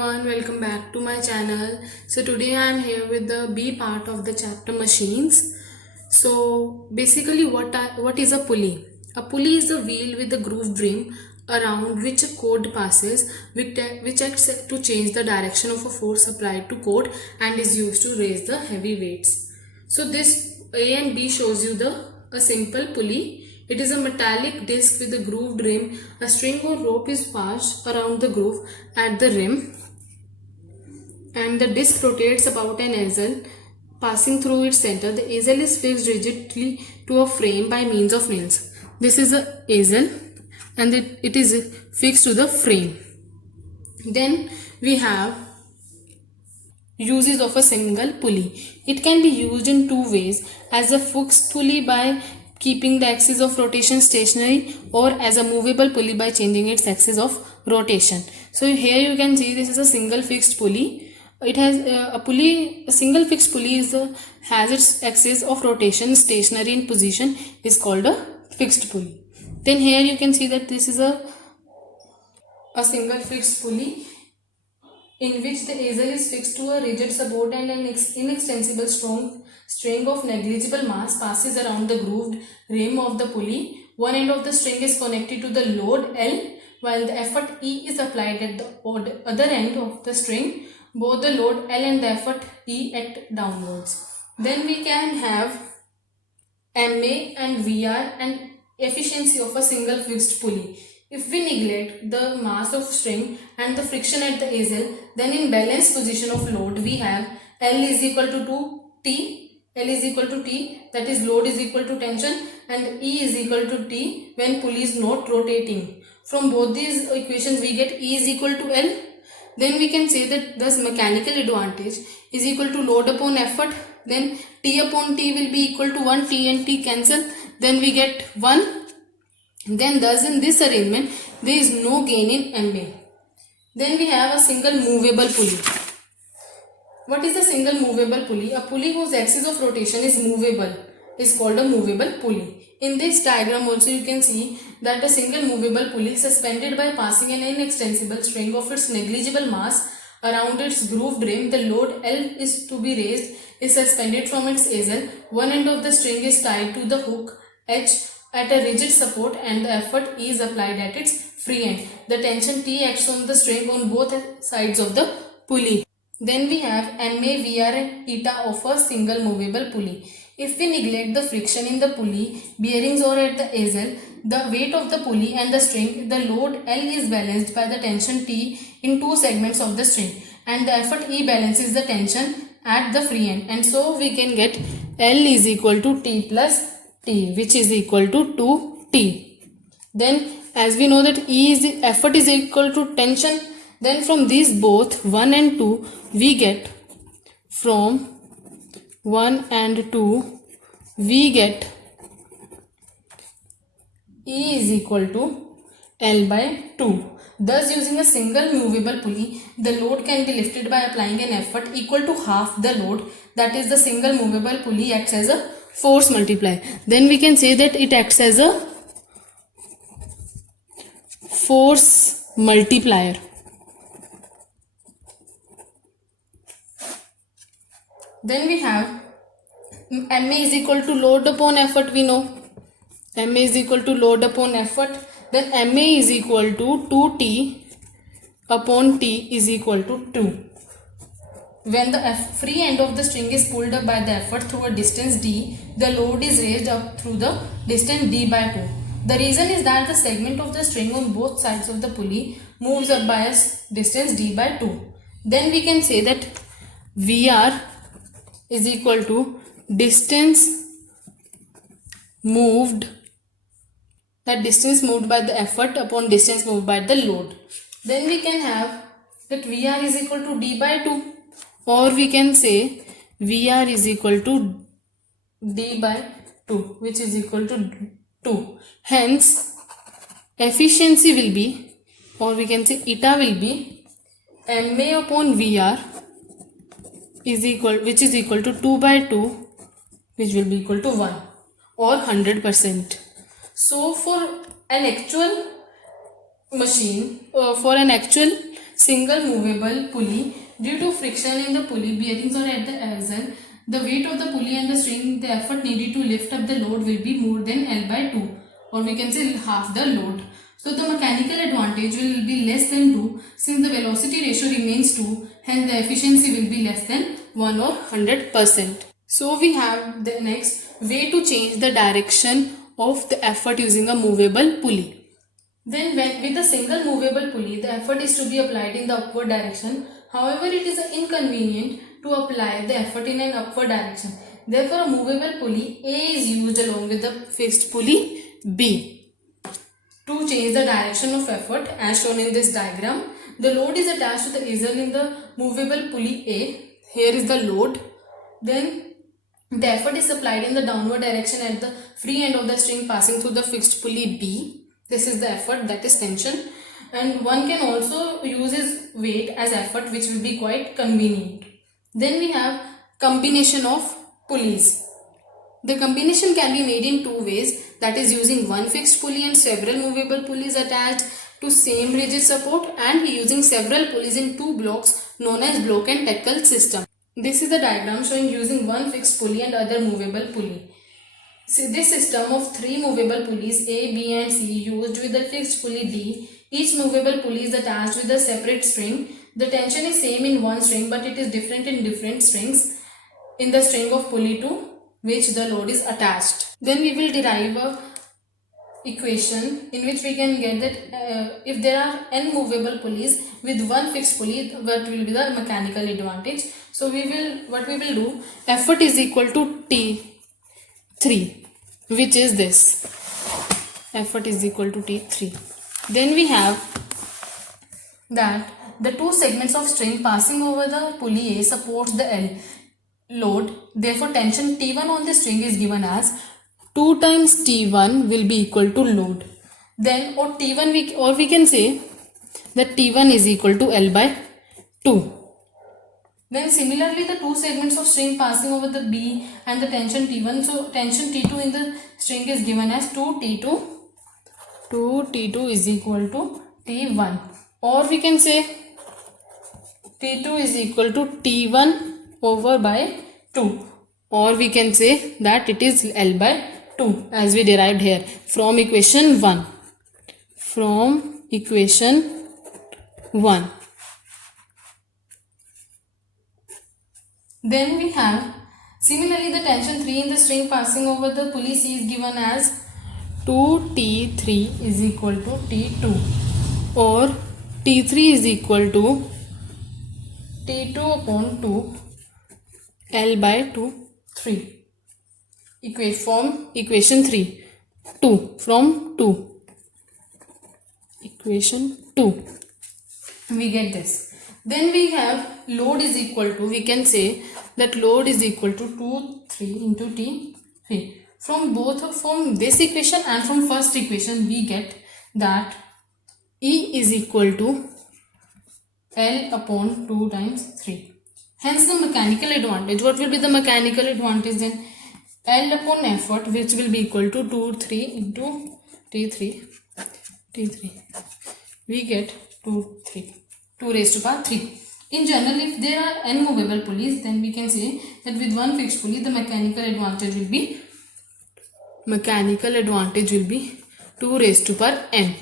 everyone, welcome back to my channel. So today I am here with the B part of the chapter machines. So basically what is a pulley? A pulley is a wheel with a grooved rim around which a cord passes, which acts to change the direction of a force applied to cord and is used to raise the heavy weights. So this A and B shows you a simple pulley. It is a metallic disc with a grooved rim. A string or rope is passed around the groove at the rim and the disc rotates about an axle passing through its center. The axle is fixed rigidly to a frame by means of nails. This is a axle and it is fixed to the frame. Then we have uses of a single pulley. It can be used in two ways: as a fixed pulley by keeping the axis of rotation stationary, or as a movable pulley by changing its axis of rotation. So here you can see this is a single fixed pulley. It has a single fixed pulley has its axis of rotation stationary in position, is called a fixed pulley. Then here you can see that this is a single fixed pulley in which the axle is fixed to a rigid support and an inextensible strong string of negligible mass passes around the grooved rim of the pulley. One end of the string is connected to the load L while the effort E is applied at the other end of the string. Both the load L and the effort E act downwards. Then we can have MA and VR and efficiency of a single fixed pulley. If we neglect the mass of string and the friction at the axle, then in balanced position of load we have L is equal to 2T. L is equal to T, that is load is equal to tension, and E is equal to T when pulley is not rotating. From both these equations we get E is equal to L. Then we can say that thus mechanical advantage is equal to load upon effort. Then T upon T will be equal to 1, T and T cancel. Then we get 1. Then thus in this arrangement there is no gain in MA. Then we have a single movable pulley. What is a single movable pulley? A pulley whose axis of rotation is movable is called a movable pulley. In this diagram also you can see that a single movable pulley suspended by passing an inextensible string of its negligible mass around its grooved rim. The load L is to be raised is suspended from its axle. One end of the string is tied to the hook H at a rigid support and the effort E is applied at its free end. The tension T acts on the string on both sides of the pulley. Then we have MA, VR and eta of a single movable pulley. If we neglect the friction in the pulley, bearings or at the axle, the weight of the pulley and the string, the load L is balanced by the tension T in two segments of the string and the effort E balances the tension at the free end, and so we can get L is equal to T plus T, which is equal to 2T. Then as we know that effort is equal to tension, then from these both 1 and 2 we get from 1 and 2 we get E is equal to L by 2. Thus using a single movable pulley, the load can be lifted by applying an effort equal to half the load, that is the single movable pulley acts as a force multiplier. Then we can say that it acts as a force multiplier. Then we have MA is equal to load upon effort. We know MA is equal to load upon effort. Then MA is equal to 2T upon T is equal to 2. When the free end of the string is pulled up by the effort through a distance D, the load is raised up through the distance D by 2. The reason is that the segment of the string on both sides of the pulley moves up by a distance D by 2. Then we can say that VR is equal to distance moved, that distance moved by the effort upon distance moved by the load. Then we can have that VR is equal to D by 2, or we can say VR is equal to D by 2, which is equal to 2. Hence efficiency will be, or we can say eta will be MA upon VR is equal, which is equal to 2 by 2, which will be equal to 1 or 100%. So for an actual machine, for an actual single movable pulley. Due to friction in the pulley bearings or at the axle, the weight of the pulley and the string, the effort needed to lift up the load will be more than L by 2, or we can say half the load. So the mechanical advantage will be less than 2 since the velocity ratio remains 2, hence the efficiency will be less than 1 or 100%. So we have the next way to change the direction of the effort using a movable pulley. Then with a single movable pulley, the effort is to be applied in the upward direction. However, it is inconvenient to apply the effort in an upward direction. Therefore, a movable pulley A is used along with the fixed pulley B to change the direction of effort as shown in this diagram. The load is attached to the easel in the movable pulley A. Here is the load. Then the effort is applied in the downward direction at the free end of the string passing through the fixed pulley B. This is the effort, that is tension, and one can also use his weight as effort, which will be quite convenient. Then we have combination of pulleys. The combination can be made in two ways, that is using one fixed pulley and several movable pulleys attached to same rigid support, and using several pulleys in two blocks known as block and tackle system. This is the diagram showing using one fixed pulley and other movable pulley. So this system of three movable pulleys A, B and C used with the fixed pulley D. Each movable pulley is attached with a separate string. The tension is same in one string but it is different in different strings in the string of pulley to which the load is attached. Then we will derive a equation in which we can get that if there are n movable pulleys with one fixed pulley, what will be the mechanical advantage. So what we will do, effort is equal to T3, which is this, effort is equal to T3. Then we have that the two segments of string passing over the pulley A supports the L load. Therefore, tension T1 on the string is given as 2 times T1 will be equal to load. Then or we can say that T1 is equal to L by 2. Then similarly, the two segments of string passing over the B and the tension T1. So tension T2 in the string is given as 2T2. 2T2 is equal to T1. Or we can say T2 is equal to T1 over by 2. Or we can say that it is L by 2 as we derived here from equation 1. From equation 1. Then we have similarly the tension 3 in the string passing over the pulley C is given as 2T3 is equal to T2, or T3 is equal to T2 upon 2 L by 2 3. From equation 3 2 from 2 equation 2 we get this. Then we have load is equal to, we can say that load is equal to 2 3 into T3. From this equation and from first equation we get that E is equal to L upon 2 times 3. Hence the mechanical advantage. What will be the mechanical advantage then? L upon effort, which will be equal to 2 3 into T3. We get 2 raised to power 3. In general, if there are n movable pulleys, then we can say that with one fixed pulley, the mechanical advantage will be 2 raised to power n.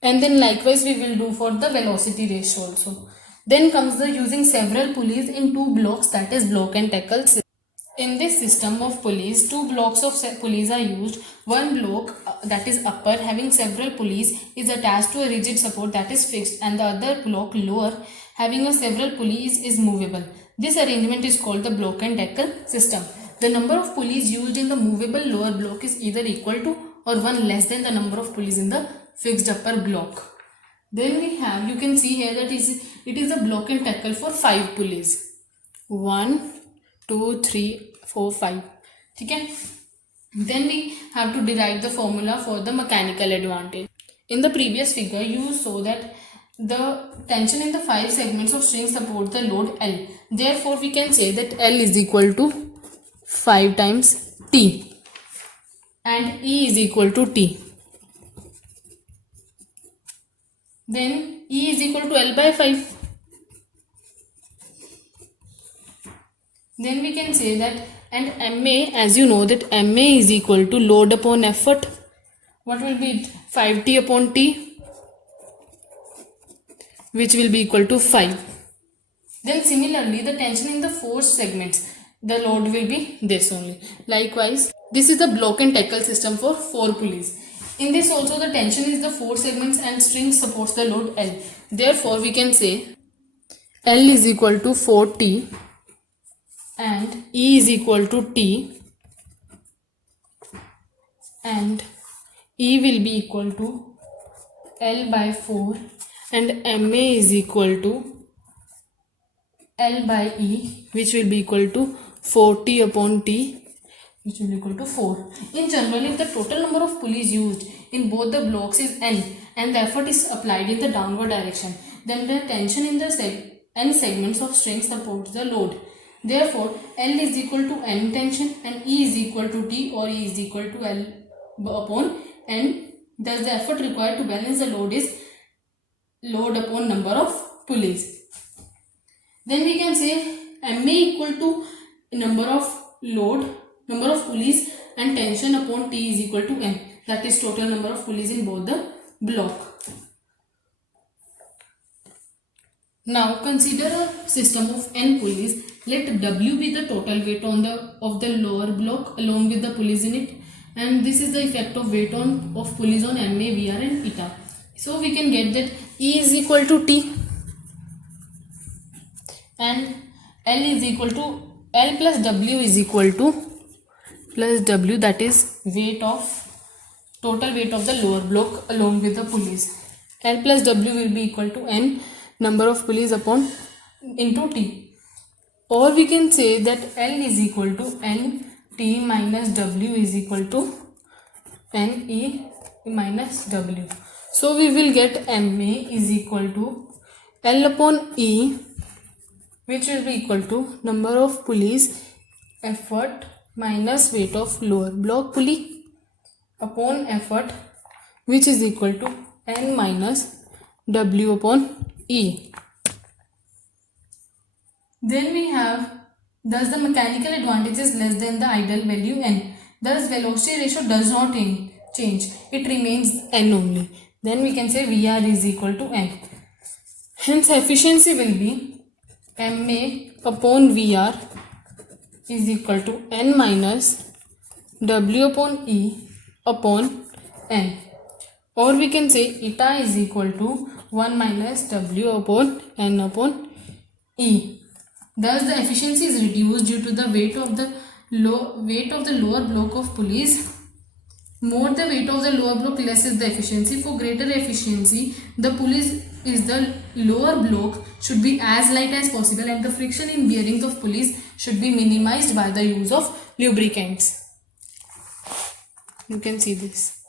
And then likewise we will do for the velocity ratio also. Then comes the using several pulleys in two blocks, that is block and tackle system. In this system of pulleys, two blocks of pulleys are used. One block that is upper having several pulleys is attached to a rigid support that is fixed, and the other block lower having a several pulleys is movable. This arrangement is called the block and tackle system. The number of pulleys used in the movable lower block is either equal to or one less than the number of pulleys in the fixed upper block. Then we have, you can see here that it is a block and tackle for 5 pulleys. 1 2 3 4 5. Okay. Then we have to derive the formula for the mechanical advantage. In the previous figure, you saw that the tension in the 5 segments of string support the load L. Therefore, we can say that L is equal to 5 times T and E is equal to T. Then E is equal to L by 5. Then we can say that, and MA, as you know that MA is equal to load upon effort. What will be it? 5T upon T, which will be equal to 5. Then similarly, the tension in the forced segments, the load will be this only. Likewise, this is the block and tackle system for 4 pulleys. In this also the tension is the 4 segments and string supports the load L. Therefore, we can say L is equal to 4T and E is equal to T and E will be equal to L by 4 and MA is equal to L by E, which will be equal to 4T upon T, which will be equal to 4. In general, if the total number of pulleys used in both the blocks is N and the effort is applied in the downward direction, then the tension in the N segments of string supports the load. Therefore, L is equal to N tension and E is equal to T, or E is equal to L upon N. Thus, the effort required to balance the load is load upon number of pulleys. Then we can say MA equal to number of pulleys and tension upon T is equal to N. That is total number of pulleys in both the block. Now consider a system of N pulleys. Let W be the total weight of the lower block along with the pulleys in it, and this is the effect of weight of pulleys on MA, VR and eta. So we can get that E is equal to T and L is equal to L plus W is equal to plus W, that is total weight of the lower block along with the pulleys. L plus W will be equal to N number of pulleys upon into T, or we can say that L is equal to N T minus W is equal to N E minus W. So we will get MA is equal to L upon E, which will be equal to number of pulleys effort minus weight of lower block pulley upon effort, which is equal to N minus W upon E. Then we have, thus the mechanical advantage is less than the ideal value N. Thus velocity ratio does not change, it remains N only. Then we can say VR is equal to N. Hence efficiency will be MA upon VR is equal to N minus W upon E upon N, or we can say eta is equal to 1 minus W upon N upon E. Thus the efficiency is reduced due to the weight of the lower block of pulleys. More the weight of the lower block, less is the efficiency. For greater efficiency, the pulleys is the lower block should be as light as possible and the friction in bearings of pulleys should be minimized by the use of lubricants. You can see this.